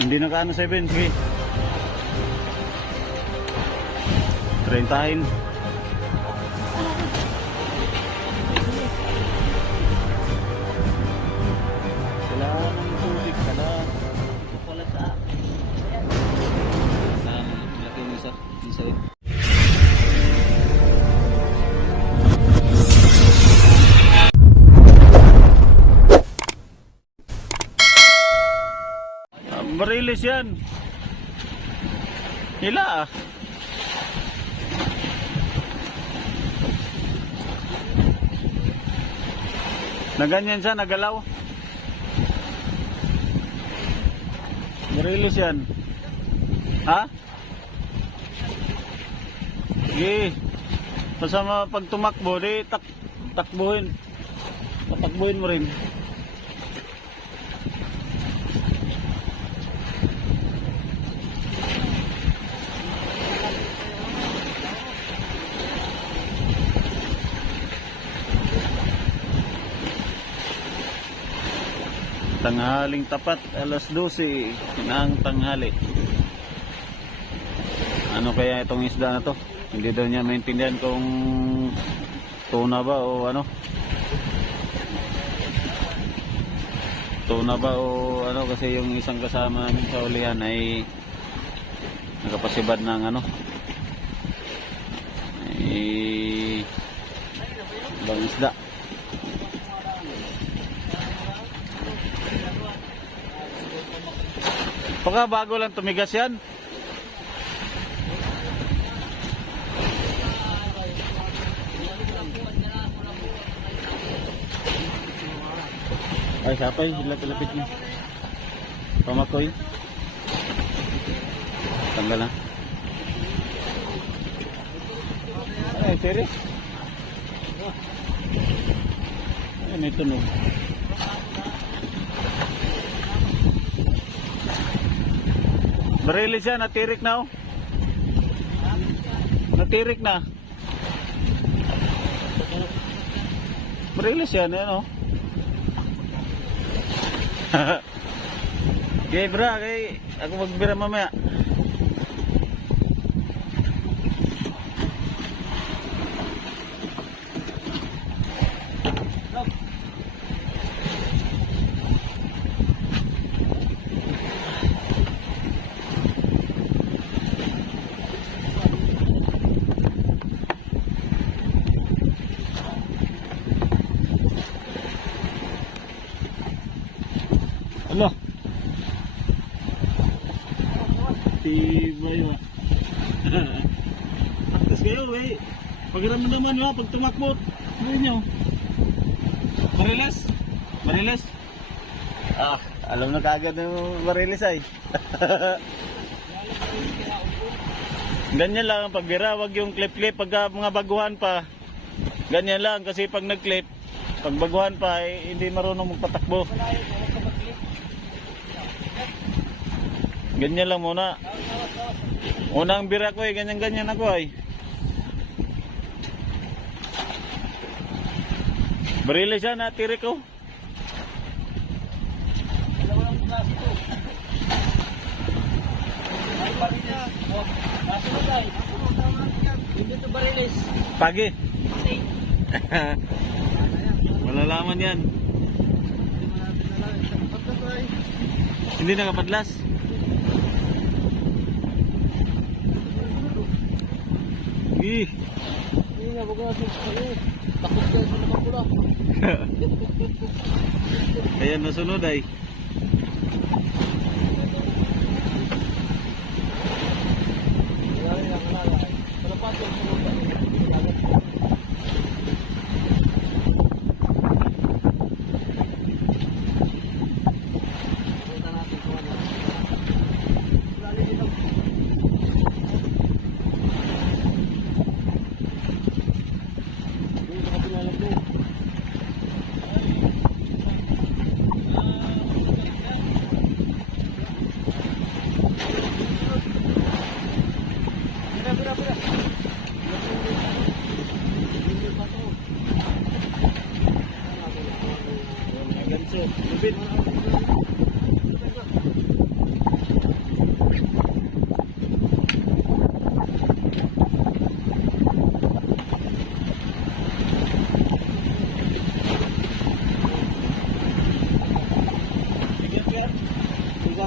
Hindi na kaano 7. Sige. 30. Kailangan ng tubig ka na. Wala sa laki mo sir. Isa rin. Barilis yan. Hila ah. Na ganyan siya, nagalaw. Barilis yan. Ha? Sige. Basta pag tumakbo, di takbuhin. Tatakbuhin mo rin. Tanghaling tapat, alas 12 ng tanghali. Ano kaya itong isda na to? Hindi daw niya maintindihan kung tuna ba o ano. Tuna ba o ano, kasi yung isang kasama namin sa ulihan ay nakapasibad ng ano. Ay ibang isda. Baka bago lang tumigas yan. Ay, sapay, lapit niya. Pamakoy. Tanggal na. Ay, seri. Ay, may tunog. Barilis yan, natirik na oh. Natirik na. Barilis yan, yan oh. Okay bra, okay. Ako magbira mamaya. Ano? Tibay ba? Aktas kayo eh. Pagiram naman ha, pag tumakbot. Ano nyo? Bariles? Bariles? Ah, alam na kagad ng bariles ay. Ganyan lang ang pagbira, wag yung clip-clip pag mga baguhan pa. Ganyan lang kasi pag nag-clip, pag baguhan pa eh, hindi marunong magpatakbo. Ganyan lang muna. Unang bira ko eh, ganyan-ganyan ako ay. Bariles siya, natirik ko. Pagi. Malalaman yan. Hindi nakapadlas. Ih. Hindi na, wag na takot ka sa nakapula. Kaya nasunod ay.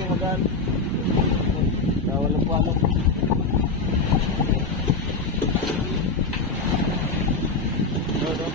yung magaan. Bawal ang puano. Ito.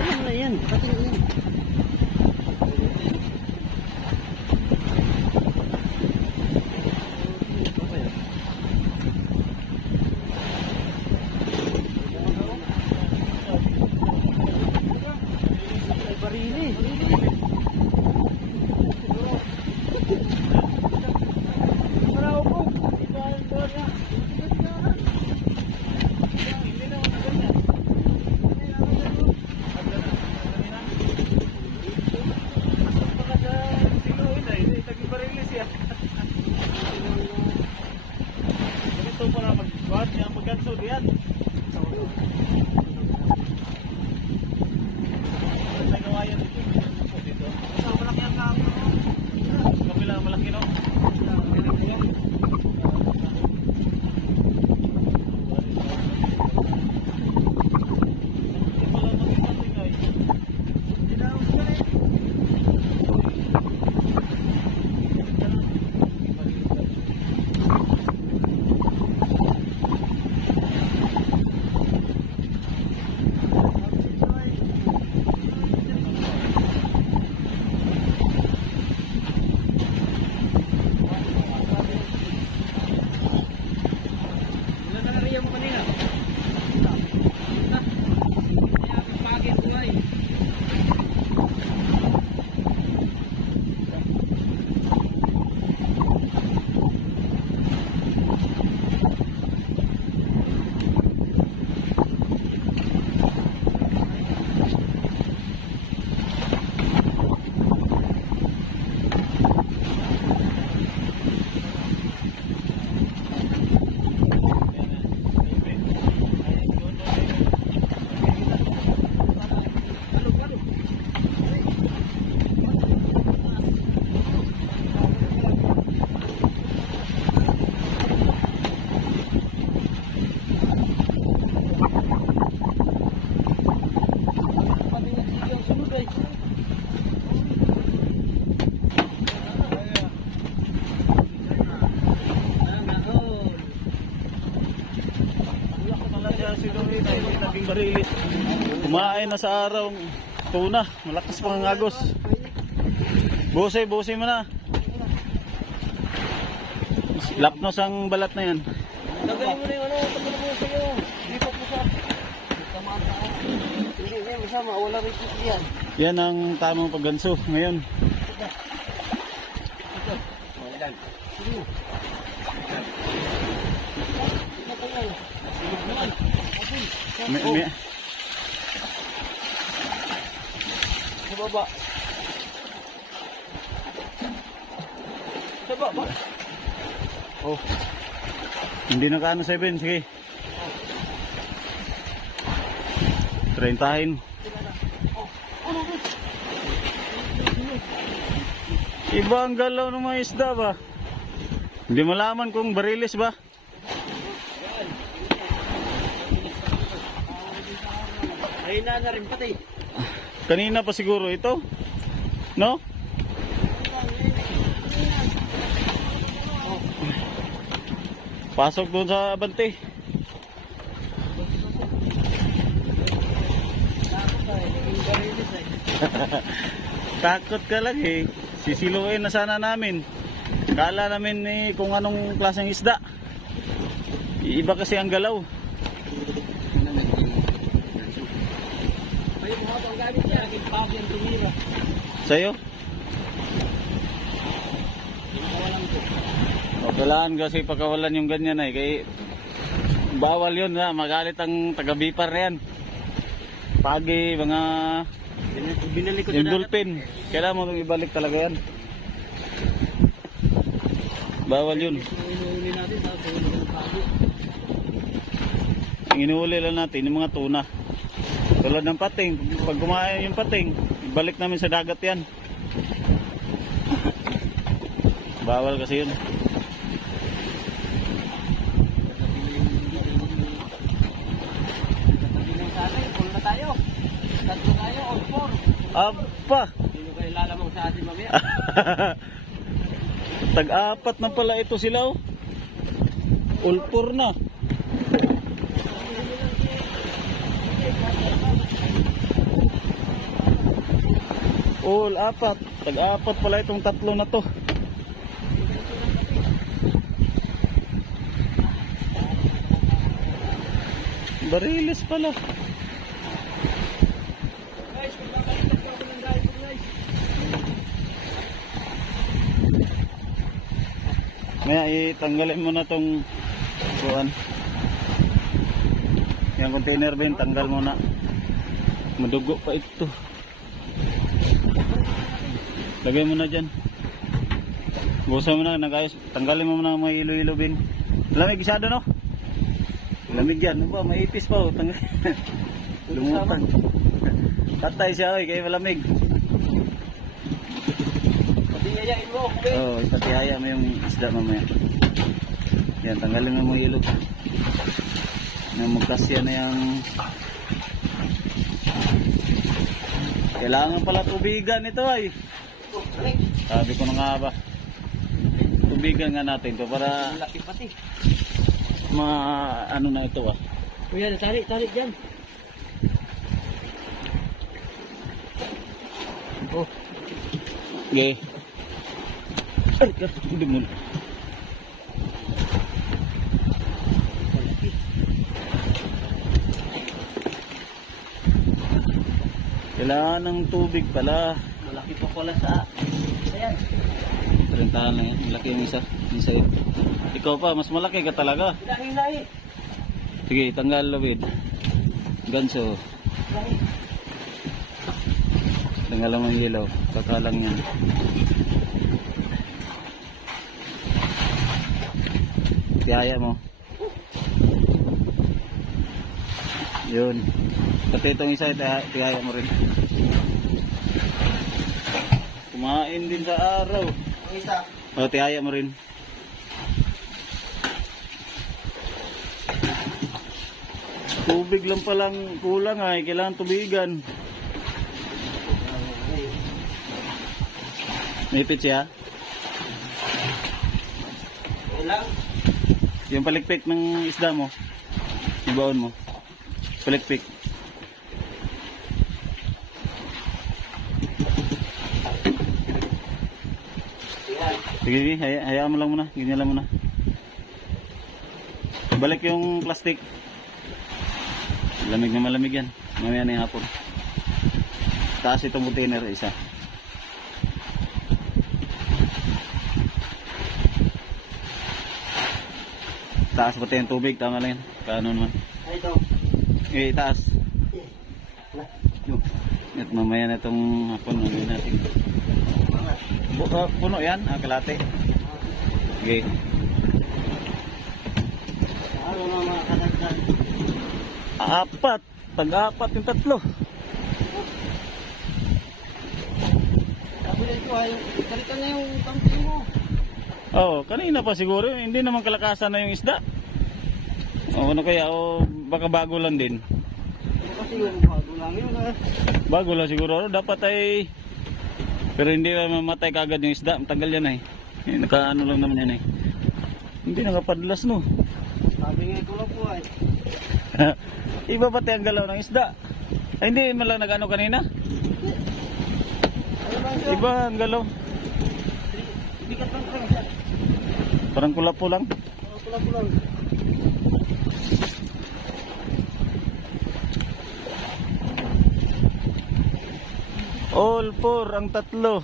Ano na yan? Pati na yan. Ay, barili. Bravo po. Ito para mag-squat, yung mag-gansod yan. Nagawa yan dito. Malaki ang kamo. Kabila malaki no? Barili. Kumain na sa araw tuna, malakas pang agos. Buse mo na. Lapnos ang balat na yan. Lagay mo na yung ano, tagal mo sa'yo. Hindi pa po sa... Hindi na yung masama, wala rin po yan. Yan ang tamang pagganso ngayon. May... Sa baba. Sa baba. Oh. Hindi na kaano 7, sige. 30. Iba ang galaw ng mga isda ba? Hindi malaman kung barilis ba? Ay na rin pati. Kanina pa siguro ito. No? Pasok doon sa abante. Takot ka lang eh. Sisiluin na sana namin. Kala namin eh kung anong klaseng isda. Iba kasi ang galaw. Ay, mga bang gamit niya. Aking pawag yung tumira. Sa'yo? O, kailangan kasi pagkawalan yung ganyan eh. Kaya bawal yun ha. Magalit ang taga-bipar na yan. Pagi, mga Binili ko Yung sa dagat. dolphin. Kailangan mo itong ibalik talaga yan. Bawal yun. Inuuli natin tapos inuuli ng bago. Ang inuuli lang natin yung mga tuna. Tulad ng pating. Pag kumain yung pating, ibalik namin sa dagat yan. Bawal kasi yun. Full na tayo. Tatlo tayo, all four. Aba! Sino kayo lalamang sa atin mamaya? Tag-apat na pala ito sila oh. Ulpur na. All apat. Tag-apat pala itong tatlo na to. Barilis pala. Guys, kung makalitan ko ako ng driver guys. Maya itanggalin mo na tong buwan. Yung container bin, tanggal mo na. Madugo pa ito. Lagay mo na dyan. Busa mo na, nagayos. Tanggalin mo na mga ilo-ilo bin. Lamig isado no? Lamig yan. Ano ba? Maipis pa oh. Lumutan. Patay siya oy, kaya malamig. Pati yayain mo, okay? Oo, ipatihaya mo yung isda mamaya. Yan, tanggalin mo yung ilog. Nang magkasya na yung... Kailangan pala tubigan ito ay. Oh, balik. Sabi ko na nga ba. Tubigan nga natin to para Ang laki pati. ano na ito ah. Kuya, tarik dyan. Oh, Okay. Ay, hindi mo. Kailangan ng tubig pala. malaki pa pala sa... Ayan. Rentahan lang yan. Malaki yung isa. Yung sa'yo. Ikaw pa, mas malaki ka talaga. Lahi. Sige, tanggal lawid. Ganso. Lahi. Tanggal lang ang ilaw. Kakalang yan. Tiyaya mo. Yun. Pati itong isa, tiyaya mo rin. Kumain din sa araw. Ang isa. O, tiyaya mo rin. Tubig lang palang kulang ay. Kailangan tubigan. Nipit siya. Ulang. Yung palikpik ng isda mo. Ibaon mo. Palikpik. Ayan. Sige, hayaan mo lang muna. Ganyan lang muna. Balik yung plastic. Lamig na malamig yan. Mamaya na yung hapon. Taas itong container isa. Taas pati yung tubig. Tama lang yan. Kaano naman. Ay, ito. Taas. At mamaya na itong hapon. Ano natin. Puno yan. Kalate. Okay. Ano na mga kadagdag? Apat. Tag-apat yung tatlo. Sabi ko ay, kalitan na yung tangki mo. Oh, kanina pa siguro. Hindi naman kalakasan na yung isda. O ano kaya? O baka bago lang din. Ano kasi yung bago lang yun ah. Bago lang siguro. Dapat ay... Pero hindi na mamatay kagad yung isda. Matagal yan ay. Nakaano lang naman yan ay. Hindi nakapadlas no. Sabi nga ko lang po ay. Iba pati ang galaw ng isda. Ay, hindi man lang nag-ano kanina. Ano lang siya? Iba ang galaw. Bigat lang siya. Parang kulapo lang. Pulang. All four ang tatlo.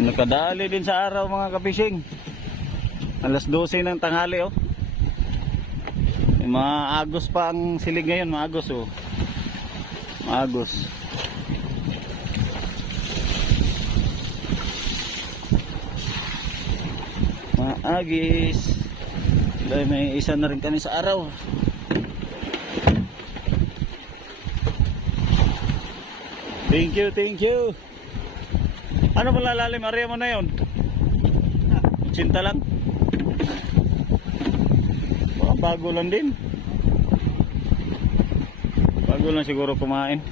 Nakadali din sa araw mga kapising. Alas 12 ng tanghali oh. Maagos pa ang silig ngayon, maagos oh. Maagos. Maagis. Dahil may isa na rin kami sa araw. Thank you, thank you. Ano pala lalim? Area mo na yun? 80 lang. Bago lang din. Bago lang siguro kumain.